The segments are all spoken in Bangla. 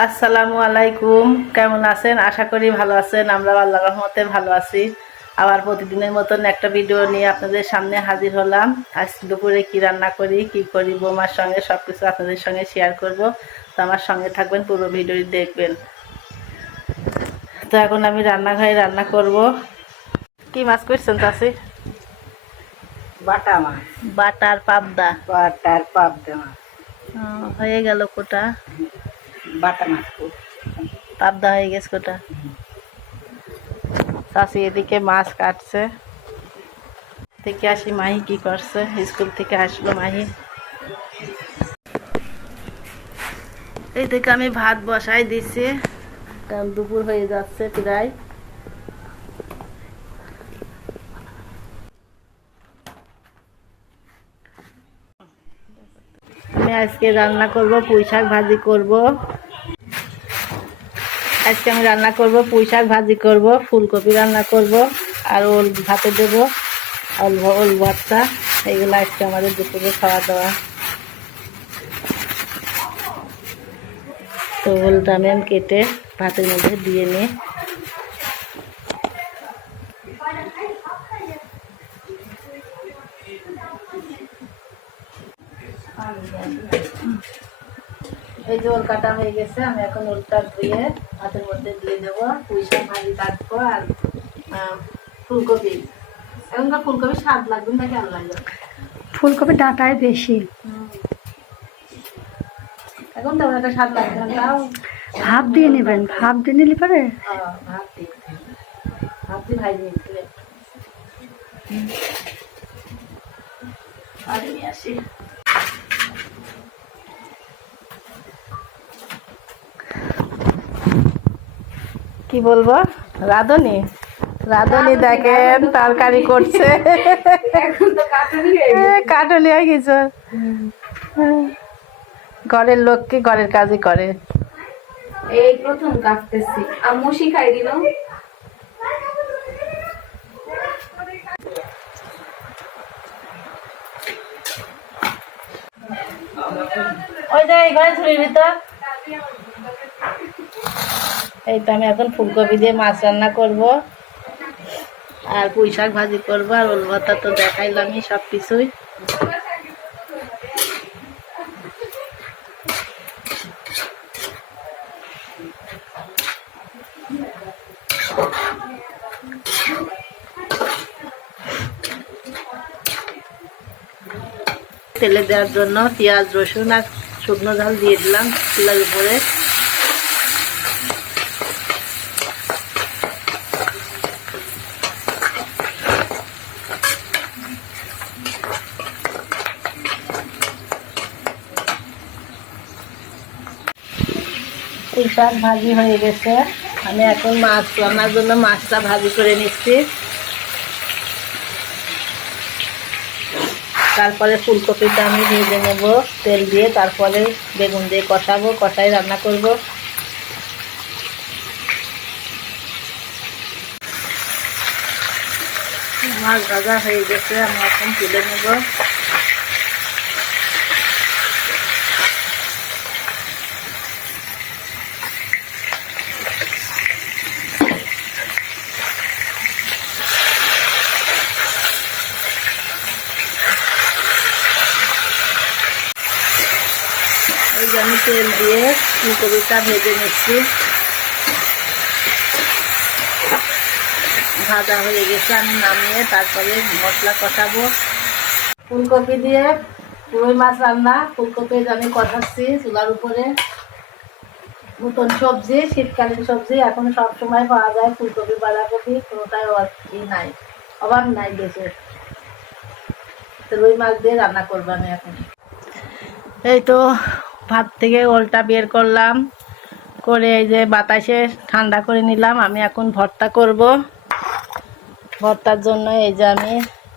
আসসালামু আলাইকুম। কেমন আছেন? আশা করি ভালো আছেন। আমরা আল্লাহ রহমতে ভালো আছি। আবার প্রতিদিনের মতন একটা ভিডিও নিয়ে আপনাদের সামনে হাজির হলাম। আজ দুপুরে কি রান্না করি কি করি বৌমার সঙ্গে সব কিছু আপনাদের সঙ্গে শেয়ার করব। তো আমার সঙ্গে থাকবেন পুরো ভিডিওটি দেখবেন। তো এখন আমি রান্নাঘরে রান্না করব। কি মাছ করছেন তাসি বাটা মাছ। বাটার পাবদা। বাটার পাবদা মাছ। হয়ে গেল কোটা। মাছ পাবদা হয়ে গেছে কোটা চাষি এদিকে মাছ কাটছে। থেকে আসি মাহি কি করছে। স্কুল থেকে আসলো মাহি। এই থেকে আমি ভাত বসাই দিছি। দুপুর হয়ে যাচ্ছে প্রায়। আমি আজকে রান্না করব পুঁই শাক ভাজি করব। আজকে আমি রান্না করব পুঁই শাক ভাজি করব, ফুলকপি রান্না করব, আর ওল ভাতে দেবো, ওল ওল ভাতটা। এইগুলো আজকে আমাদের দুপুরে খাওয়া দাওয়া। তো ওলটা আমি কেটে ভাতের মধ্যে দিয়ে নিই যে ওল কাটা হয়ে গেছে আমি এখন ওলটা ধুয়ে ভাতের মধ্যে দিয়ে দেবো। পুঁই শাক ভাজি কাটবো আর ফুলকপি। এখনকার ফুলকপি স্বাদ লাগবে না কেমন লাগবে? ফুলকপি ডাঁটায় বেশি। এখন তেমন একটা স্বাদ লাগবে না তাও ভাপ দিয়ে নেবেন ভাপ দিয়ে নিলে পারে? দিই ভাত দিয়ে ভাই নিয়েছিলে বাড়ি নিয়ে আসি। কি বলব? রাধুনি? রাধুনি দেখেন তরকারি করছে। কাটনি হয়ে গেছে। ঘরের লোক কি ঘরের কাজই করে? এই প্রথম কাটতেছি আম্মু শিখাই দিল। ওই যে এই ঘরে ঝুড়ির ভিতর। এই তো আমি এখন ফুলকপি দিয়ে মাছ রান্না করব। আর পুঁই শাক ভাজি করব, আর ওল ভর্তা তো দেখাইলামই সব কিছুই তেলে দেওয়ার জন্য পেঁয়াজ, রসুন আর শুকনো ঝাল দিয়ে দিলাম চুলার উপরে। শাক ভাজি হয়ে গেছে। আমি এখন মাছ রান্নার জন্য মাছটা ভাজি করে নিচ্ছি। তারপরে ফুলকপিটা আমি ভেজে নেব, তেল দিয়ে তারপরে বেগুন দিয়ে কষাবো কষাই রান্না করব। মাছ ভাজা হয়ে গেছে, আমি এখন তুলে নেব এই যে আমি তেল দিয়ে ফুলকপিটা ভেজে নিচ্ছি। ভাজা হয়ে গেছে, আমি নামিয়ে তারপরে মশলা কষাবো। ফুলকপি দিয়ে রুই মাছ রান্না, ফুলকপি আমি কষাচ্ছি চুলার উপরে। নতুন সবজি, শীতকালীন সবজি, এখন সব সময় পাওয়া যায় ফুলকপি, বাঁধাকপি, কোনোটাই ই নাই, অভাব নাই দেশে রুই মাছ দিয়ে রান্না করব আমি এখন। এই তো ভাত থেকে ওলটা বের করলাম। করে এই যে বাতাসে ঠান্ডা করে নিলাম। আমি এখন ভর্তা করব। ভর্তার জন্য এই যে আমি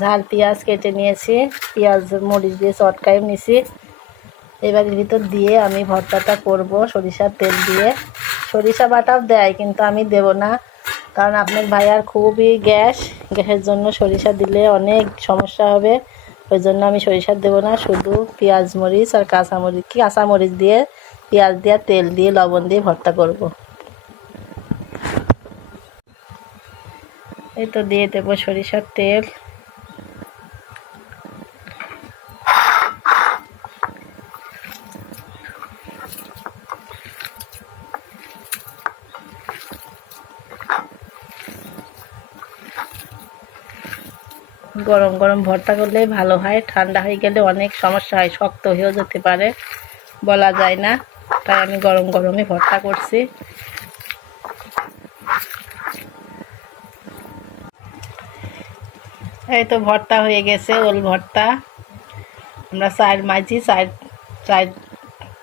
ঝাল, পেঁয়াজ কেটে নিয়েছি। পেঁয়াজ, মরিচ দিয়ে চটকাই নিয়েছি এবার ভিতর দিয়ে আমি ভর্তাটা করব সরিষার তেল দিয়ে। সরিষা বাটাও দেয়, কিন্তু আমি দেব না। কারণ আপনার ভাইয়ার খুবই গ্যাস। গ্যাসের জন্য সরিষা দিলে অনেক সমস্যা হবে। ওই জন্য আমি সরিষার দেবো না, শুধু পেঁয়াজ মরিচ আর কাঁচা মরিচ, কি কাঁচামরিচ দিয়ে, পেঁয়াজ দিয়ে, তেল দিয়ে, লবণ দিয়ে ভর্তা করব। এই তো দিয়ে দেবো সরিষার তেল। গরম গরম ভর্তা করলে ভালো হয়, ঠান্ডা হয়ে গেলে অনেক সমস্যা হয়, শক্ত হয়েও যেতে পারে, বলা যায় না। তাই আমি গরম গরমই ভর্তা করছি। এই তো ভর্তা হয়ে গেছে, ওল ভর্তা। আমরা চার মাঝি চার চার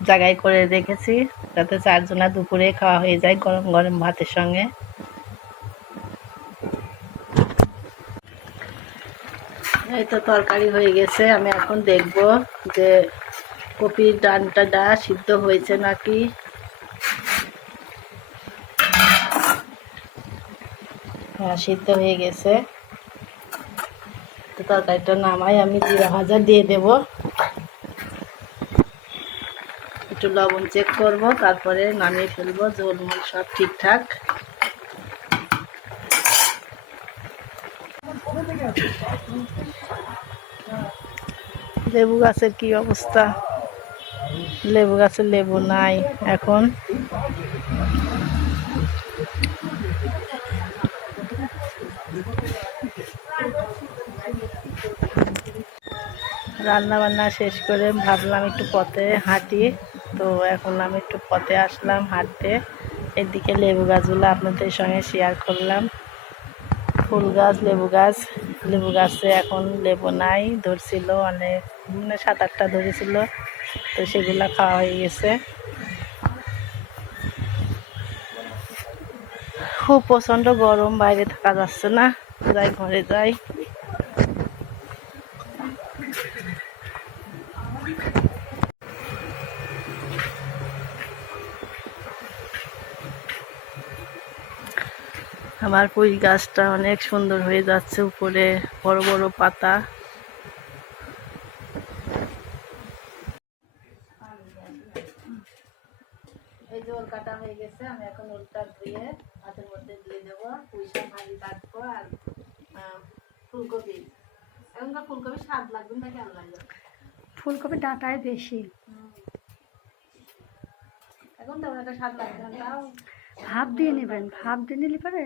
জায়গায় করে রেখেছি, যাতে চারজনা দুপুরে খাওয়া হয়ে যায় গরম গরম ভাতের সঙ্গে। এই তো তরকারি হয়ে গেছে, আমি এখন দেখব যে কপির ডানটাটা সিদ্ধ হয়েছে নাকি। হ্যাঁ সিদ্ধ হয়ে গেছে। তো তরকারিটা নামাই, আমি জিরা ভাজা দিয়ে দেব। একটু লবণ চেক করব, তারপরে নামিয়ে ফেলব ঝোলমোল সব ঠিকঠাক। লেবু গাছের কি অবস্থা? লেবু গাছের লেবু নাই এখন। রান্না বান্না শেষ করে ভাবলাম একটু পথে হাঁটি। তো এখন আমি একটু পথে আসলাম হাঁটতে। এদিকে লেবু গাছগুলো আপনাদের সঙ্গে শেয়ার করলাম। ফুল গাছ, লেবু গাছ। লেবু গাছে এখন লেবু নাই, ধরছিল অনেক মানে সাত আটটা ধরেছিল, তো সেগুলো খাওয়া হয়ে গেছে। খুব প্রচণ্ড গরম, বাইরে থাকা যাচ্ছে না, যাই ঘরে যাই। আমার পুঁই গাছটা অনেক সুন্দর হয়ে যাচ্ছে উপরে বড় বড় পাতা। এই যে ওল কাটা হয়ে গেছে আমি এখন ওলটা ধুয়ে হাতের মধ্যে দিয়ে দেবো। পুঁই শাক ভাজি কাটবো আর ফুলকপি। এখনকার ফুলকপি স্বাদ লাগবে না লাগবে? ফুলকপি ডাঁটায় বেশি। এখন তেমন একটা স্বাদ লাগবে না তাও ভাপ দিয়ে নেবেন ভাপ দিয়ে নিলে পারে?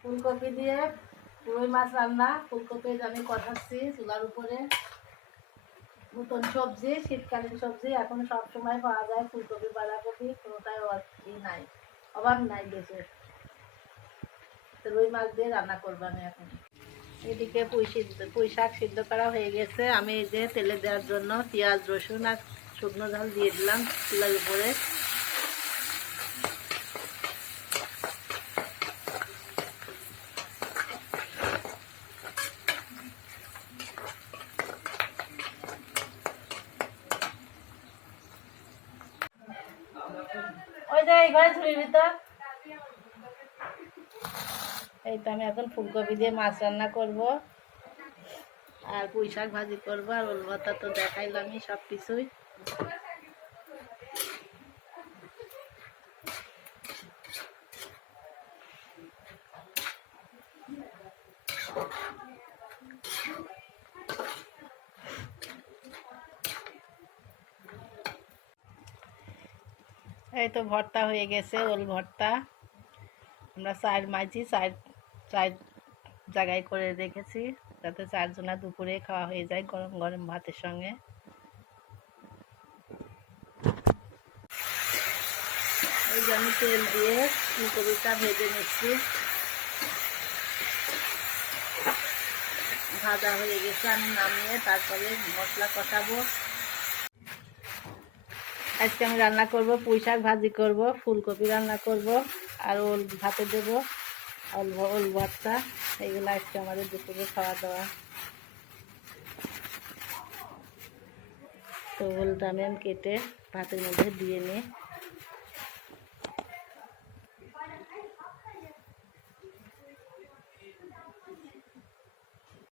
ফুলকপি দিয়ে রুই মাছ রান্না। ফুলকপি আমি কষাচ্ছি চুলার উপরে। নতুন সবজি, শীতকালীন সবজি, এখন সব সময় পাওয়া যায় ফুলকপি, বাঁধাকপি, কোনোটাই ই নাই, অভাব নাই তো রুই মাছ দিয়ে রান্না করব আমি এখন। এদিকে পুঁই শাক সিদ্ধ করা হয়ে গেছে। আমি এই যে তেলে দেওয়ার জন্য পেঁয়াজ, রসুন আর শুকনো ঝাল দিয়ে দিলাম চুলার উপরে। ওই যে এই ঘরে ঝুড়ির ভিতর এই তো আমি এখন ফুলকপি দিয়ে মাছ রান্না করব। আর পুঁই শাক ভাজি করব, আর ওল ভাতা তো দেখাইলামই সব কিছুই এই তো ভর্তা হয়ে গেছে, ওল ভর্তা। আমরা চার মাঝি চার চার জায়গায় করে রেখেছি যাতে চারজনা দুপুরে খাওয়া হয়ে যায় গরম গরম ভাতের সঙ্গে। আমি তেল দিয়ে ফুলকপিটা ভেজে নিচ্ছি। ভাজা হয়ে গেছে, আমি নামিয়ে তারপরে মশলা কষাবো। আজকে আমি রান্না করব পুঁই শাক ভাজি করব, ফুলকপি রান্না করব, আর ওল ভাতে দেবো। ওল ভ- ওল ভর্তা এইগুলো আজকে আমাদের দুপুরে খাওয়া দাওয়া। তো আমি আমি কেটে ভাতের মধ্যে দিয়ে নিই